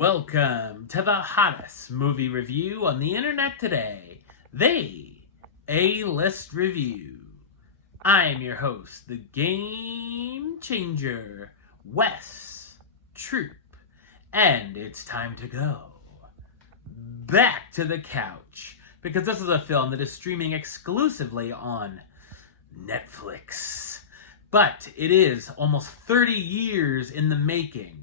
Welcome to the hottest movie review on the internet today, the A-List Review. I am your host, the Game Changer, Wes Troop, and it's time to go back to the couch, because this is a film that is streaming exclusively on Netflix. But it is almost 30 years in the making.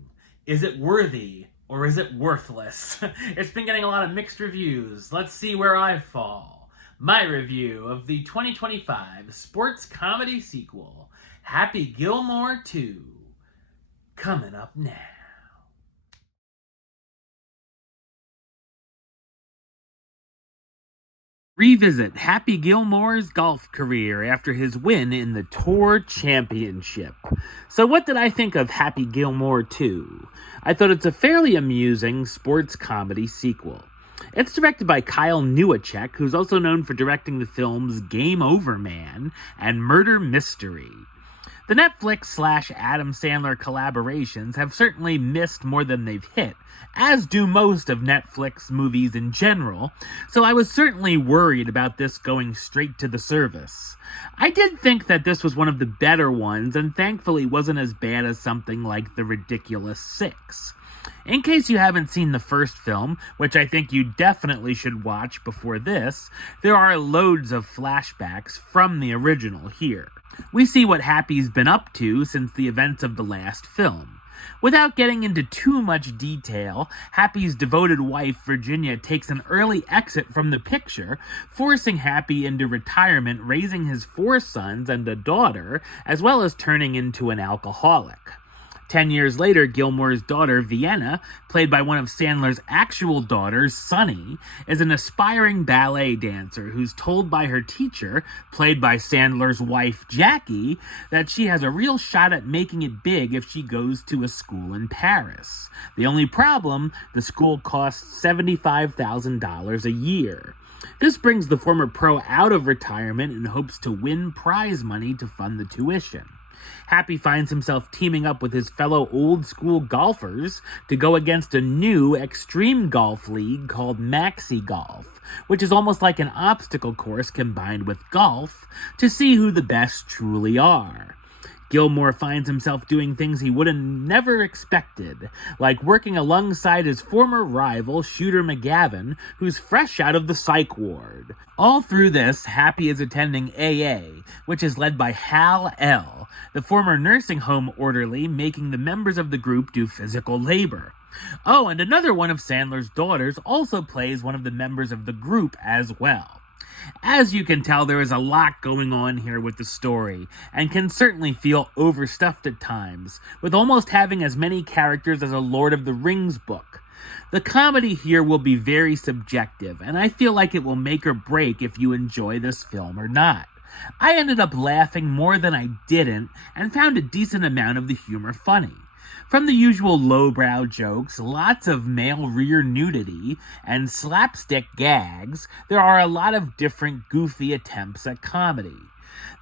Is it worthy? Or is it worthless? It's been getting a lot of mixed reviews. Let's see where I fall. My review of the 2025 sports comedy sequel, Happy Gilmore 2, coming up now. Revisit Happy Gilmore's golf career after his win in the Tour Championship. So what did I think of Happy Gilmore 2? I thought it's a fairly amusing sports comedy sequel. It's directed by Kyle Newacek, who's also known for directing the films Game Over Man and Murder Mystery. The Netflix/Adam Sandler collaborations have certainly missed more than they've hit, as do most of Netflix movies in general, so I was certainly worried about this going straight to the service. I did think that this was one of the better ones, and thankfully wasn't as bad as something like The Ridiculous Six. In case you haven't seen the first film, which I think you definitely should watch before this, there are loads of flashbacks from the original here. We see what Happy's been up to since the events of the last film. Without getting into too much detail, Happy's devoted wife, Virginia, takes an early exit from the picture, forcing Happy into retirement, raising his 4 sons and a daughter, as well as turning into an alcoholic. 10 years later, Gilmore's daughter, Vienna, played by one of Sandler's actual daughters, Sunny, is an aspiring ballet dancer who's told by her teacher, played by Sandler's wife, Jackie, that she has a real shot at making it big if she goes to a school in Paris. The only problem, the school costs $75,000 a year. This brings the former pro out of retirement in hopes to win prize money to fund the tuition. Happy finds himself teaming up with his fellow old-school golfers to go against a new extreme golf league called Maxi Golf, which is almost like an obstacle course combined with golf, to see who the best truly are. Gilmore finds himself doing things he would have never expected, like working alongside his former rival, Shooter McGavin, who's fresh out of the psych ward. All through this, Happy is attending AA, which is led by Hal L., the former nursing home orderly, making the members of the group do physical labor. Oh, and another one of Sandler's daughters also plays one of the members of the group as well. As you can tell, there is a lot going on here with the story, and can certainly feel overstuffed at times, with almost having as many characters as a Lord of the Rings book. The comedy here will be very subjective, and I feel like it will make or break if you enjoy this film or not. I ended up laughing more than I didn't, and found a decent amount of the humor funny. From the usual lowbrow jokes, lots of male rear nudity, and slapstick gags, there are a lot of different goofy attempts at comedy.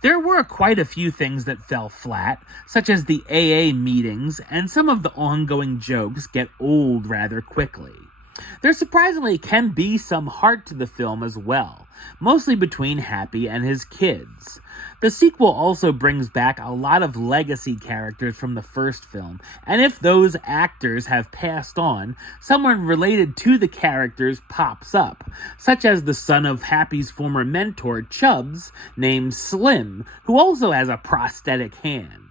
There were quite a few things that fell flat, such as the AA meetings, and some of the ongoing jokes get old rather quickly. There surprisingly can be some heart to the film as well, mostly between Happy and his kids. The sequel also brings back a lot of legacy characters from the first film, and if those actors have passed on, someone related to the characters pops up, such as the son of Happy's former mentor, Chubbs, named Slim, who also has a prosthetic hand.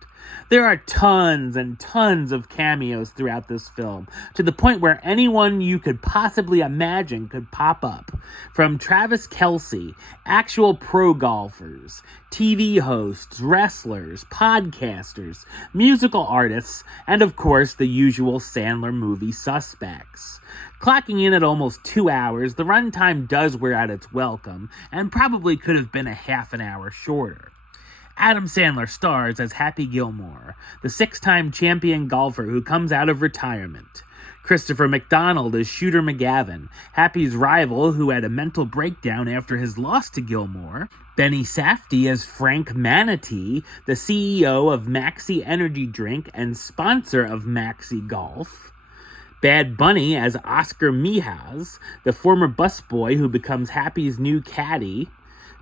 There are tons and tons of cameos throughout this film, to the point where anyone you could possibly imagine could pop up. From Travis Kelce, actual pro golfers, TV hosts, wrestlers, podcasters, musical artists, and of course the usual Sandler movie suspects. Clocking in at almost 2 hours, the runtime does wear out its welcome, and probably could have been a half an hour shorter. Adam Sandler stars as Happy Gilmore, the 6-time champion golfer who comes out of retirement. Christopher McDonald as Shooter McGavin, Happy's rival who had a mental breakdown after his loss to Gilmore. Benny Safdie as Frank Manatee, the CEO of Maxi Energy Drink and sponsor of Maxi Golf. Bad Bunny as Oscar Mijas, the former busboy who becomes Happy's new caddy.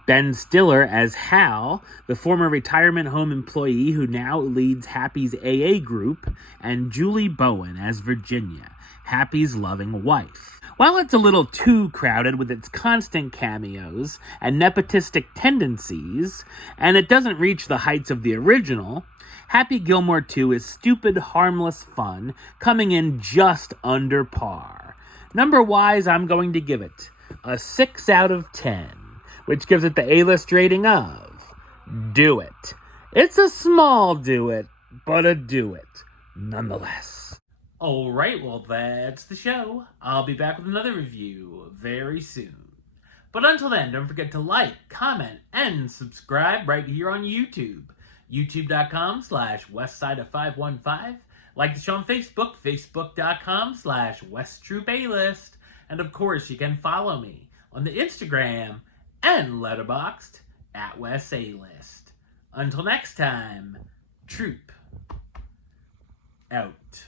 Ben Stiller as Hal, the former retirement home employee who now leads Happy's AA group. And Julie Bowen as Virginia, Happy's loving wife. While it's a little too crowded with its constant cameos and nepotistic tendencies, and it doesn't reach the heights of the original, Happy Gilmore 2 is stupid, harmless fun, coming in just under par. Number-wise, I'm going to give it a 6 out of 10, which gives it the A-list rating of do it. It's a small do it, but a do it nonetheless. Alright, well that's the show. I'll be back with another review very soon. But until then, don't forget to like, comment, and subscribe right here on YouTube. YouTube.com/WestsideOf515. Like the show on Facebook, Facebook.com/WestTroupeAlist. And of course, you can follow me on the Instagram and Letterboxd @WesAlist. Until next time, Troop out.